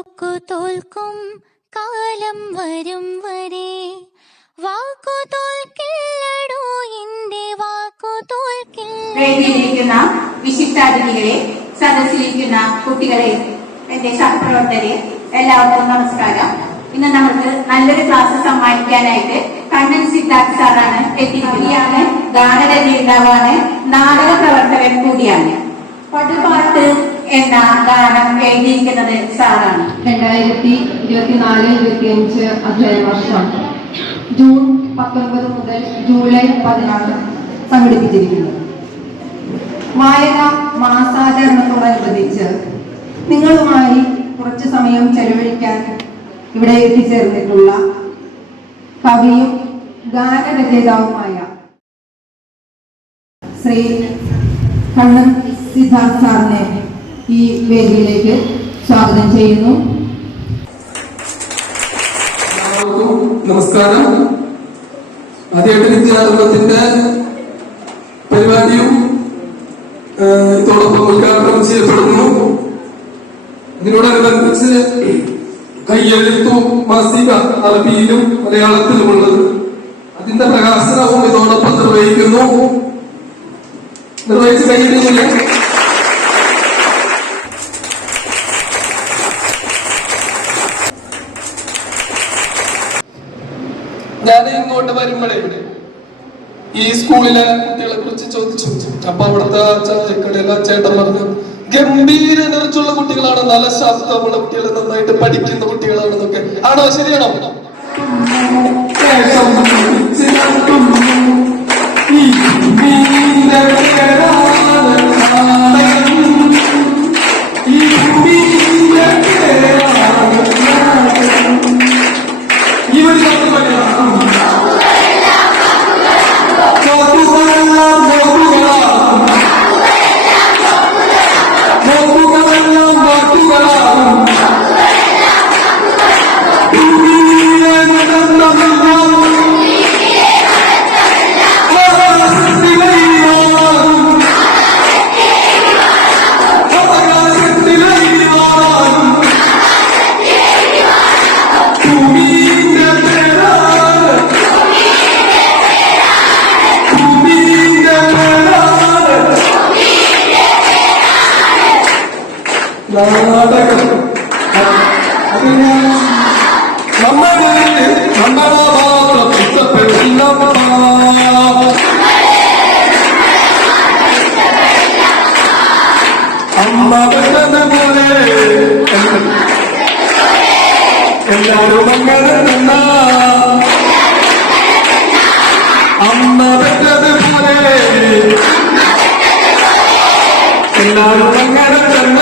തോക്കു തോൽക്കും കാലം വരും വരെ. വാക്കു തോൽക്കില്ലടോ എന്റെ വാക്കു തോൽക്കില്ല വിശിഷ്ടാതിഥികളെ സദസ്സിലിരിക്കുന്ന കുട്ടികളെ എന്റെ സഹപ്രവർത്തകരെ എല്ലാവർക്കും നമസ്കാരം. ഇന്ന് നമുക്ക് നല്ലൊരു ക്ലാസ് സമ്മാനിക്കാനായിട്ട് കണ്ണൻ സിദ്ധാർത്ഥ് സാറാണ് എത്തിയാണ് ഗാനരചയിതാവാണ് നാടക പ്രവർത്തകൻ കൂടിയാണ്. പടുപാട്ട് എന്ന ഗാനം എഴുതിയിരിക്കുന്നത് സാറാണ്. രണ്ടായിരത്തി ഇരുപത്തിനാല് ഇരുപത്തിയഞ്ച് അധ്യയന വർഷം. ജൂൺ പത്തൊൻപത് മുതൽ ജൂലൈ പതിനാറ് സംഘടിപ്പിച്ചിരിക്കുന്നു. വായന മാസാചരണത്തോടനുബന്ധിച്ച് നിങ്ങളുമായി കുറച്ച് സമയം ചെലവഴിക്കാൻ ഇവിടെ എത്തിച്ചേർന്നിട്ടുള്ള കവിയും ഗാനരചയിതാവുമായ ശ്രീ കണ്ണൻ സിദ്ധാർത്ഥ സാറിനെ ഈ വേദിയിലേക്ക് സ്വാഗതം ചെയ്യുന്നു. നമസ്കാരം. ആദ്യമായിട്ട് വിദ്യാരംഭത്തിന്റെ പരിപാടിയും ഇതോടൊപ്പം ഉദ്ഘാടനം ചെയ്യപ്പെടുന്നു. ഇതിനോടനുബന്ധിച്ച് കയ്യെഴുത്തും മാസിക അറബിയിലും മലയാളത്തിലുമുള്ളത്. അതിന്റെ പ്രകാശനവും ഇതോടൊപ്പം നിർവഹിക്കുന്നു. നിർവഹിച്ച് കഴിയുന്നില്ല ഞാൻ ഇങ്ങോട്ട് വരുമ്പോഴേ ഈ സ്കൂളിലെ കുട്ടികളെ കുറിച്ച് ചോദിച്ചു. അപ്പൊ അവിടുത്തെ ചായക്കടയിലെ ചേട്ടൻ പറഞ്ഞു ഗംഭീര എനർജിയുള്ള കുട്ടികളാണ് നല്ല ശബ്ദമുള്ള കുട്ടികൾ നന്നായിട്ട് പഠിക്കുന്ന കുട്ടികളാണെന്നൊക്കെ. ആണോ? ശരിയാണോ? നാടകം അത് ഞാൻ നമ്മുടെ നമ്മുടെ മാത്രം ഇഷ്ടപ്പെട്ടില്ലമ്മ അമ്മ പെട്ടെന്ന് പോലെ എല്ലാരും അങ്ങനെ നിന്ന അമ്മ പെട്ടത് പോലെ എല്ലാരും അങ്ങനെ നിന്ന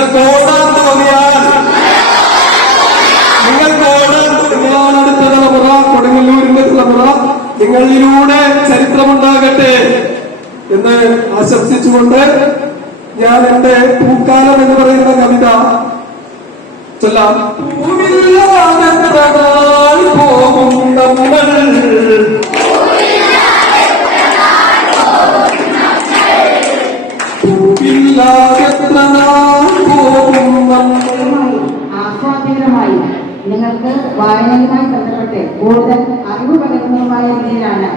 നിങ്ങൾക്ക് ഓടാൻ തോന്നിയാൽ നിങ്ങൾക്ക് ഓടാൻ തോന്നിയാൽ അടുത്ത തലമുറ കൊടുങ്ങല്ലൂരിന്റെ തലമുറ നിങ്ങളിലൂടെ ചരിത്രമുണ്ടാകട്ടെ എന്ന് ആശംസിച്ചുകൊണ്ട് ഞാൻ എന്റെ പൂക്കാലം എന്ന് പറയുന്ന കവിത ചൊല്ലാം. പൂവില്ലാതെ പോകും നമ്മൾ. നിങ്ങൾക്ക് വായനയുമായി ബന്ധപ്പെട്ട് കൂടുതൽ അറിവ് പകരുന്നതുമായ രീതിയിലാണ്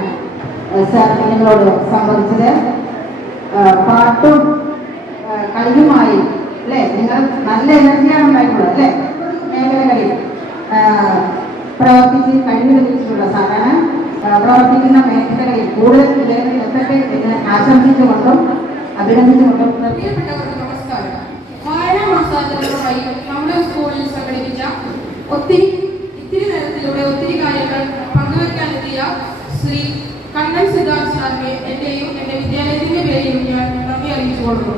സാർ നിങ്ങളോട് സംബന്ധിച്ചത് പാട്ടും കളിയുമായി അല്ലേ? നിങ്ങൾ നല്ല എനർജിയാണ് ഉണ്ടായിട്ടുള്ളത് അല്ലേ? മേഖലകളിൽ പ്രവർത്തിച്ച് കഴിവ് ലഭിച്ചിട്ടുള്ള സാറാണ് പ്രവർത്തിക്കുന്ന മേഖലകളിൽ കൂടുതൽ ഉയർന്നിലെത്തട്ടെ എന്ന് ആശംസിച്ചുകൊണ്ടും അഭിനന്ദിച്ചുകൊണ്ടും പ്രിയപ്പെട്ടവർക്ക് നമസ്കാരം. വായനാ മാസാചരണമായി നമ്മുടെ സ്കൂളിൽ സംഘടിപ്പിച്ച ഒത്തിരി ഇത്തിരി നേരത്തിലൂടെ ഒത്തിരി കാര്യങ്ങൾ ശ്രീ കണ്ണൻ സിദ്ധാർത്ഥ് സാറിനെ എന്റെയും എന്റെ വിദ്യാലയത്തിന്റെ പേരിലും ഞാൻ നന്ദി അറിയിച്ചു കൊള്ളുന്നു